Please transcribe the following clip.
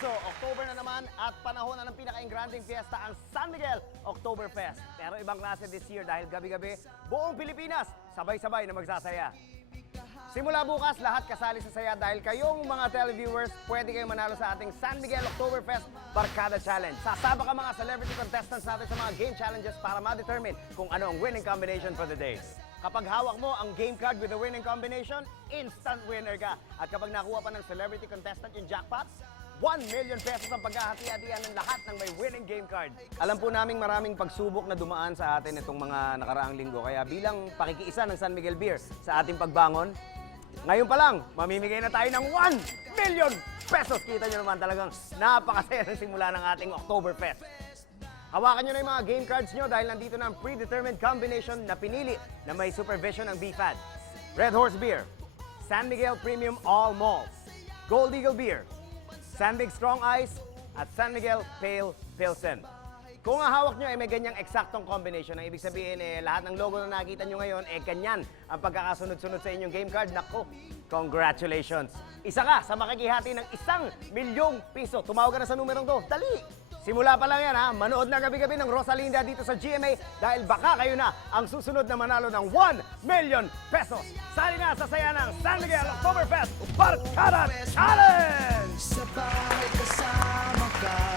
Puso, October na naman at panahon na ng pinaka-engranding fiesta ang San Miguel Oktoberfest. Pero ibang klase this year dahil gabi-gabi, buong Pilipinas sabay-sabay na magsasaya. Simula bukas, lahat kasali sa saya dahil kayong mga televiewers, pwede kayong manalo sa ating San Miguel Oktoberfest Barkada Challenge. Sasabak ang mga celebrity contestants natin sa mga game challenges para ma-determine kung ano ang winning combination for the day. Kapag hawak mo ang game card with the winning combination, instant winner ka. At kapag nakuha pa ng celebrity contestant yung jackpot, 1 million pesos ang paghahati-hatian ng lahat ng may winning game card. Alam po naming maraming pagsubok na dumaan sa atin itong mga nakaraang linggo. Kaya bilang pakikiisa ng San Miguel Beer sa ating pagbangon, ngayon pa lang, mamimigay na tayo ng 1 million pesos. Kita nyo naman talagang napakasaya ng simula ng ating Oktoberfest. Hawakan nyo na yung mga game cards nyo dahil nandito na ang predetermined combination na pinili na may supervision ng BFAD. Red Horse Beer, San Miguel Premium All Malts, Gold Eagle Beer, San Mig Strong Ice, at San Miguel Pale Pilsen. Kung ang hawak nyo ay may ganyang eksaktong combination, ang ibig sabihin lahat ng logo na nakita nyo ngayon, ganyan ang pagkakasunod-sunod sa inyong game card. Nako, congratulations! Isa ka sa makikihati ng 1 milyong piso. Tumawag ka na sa numerong to. Dali! Simula pa lang yan ha. Manood na gabi-gabi ng Rosalinda dito sa GMA dahil baka kayo na ang susunod na manalo ng 1 million pesos. Sali na sa saya ng San Miguel Oktoberfest Barkada Challenge! Sa bahay kasama ka.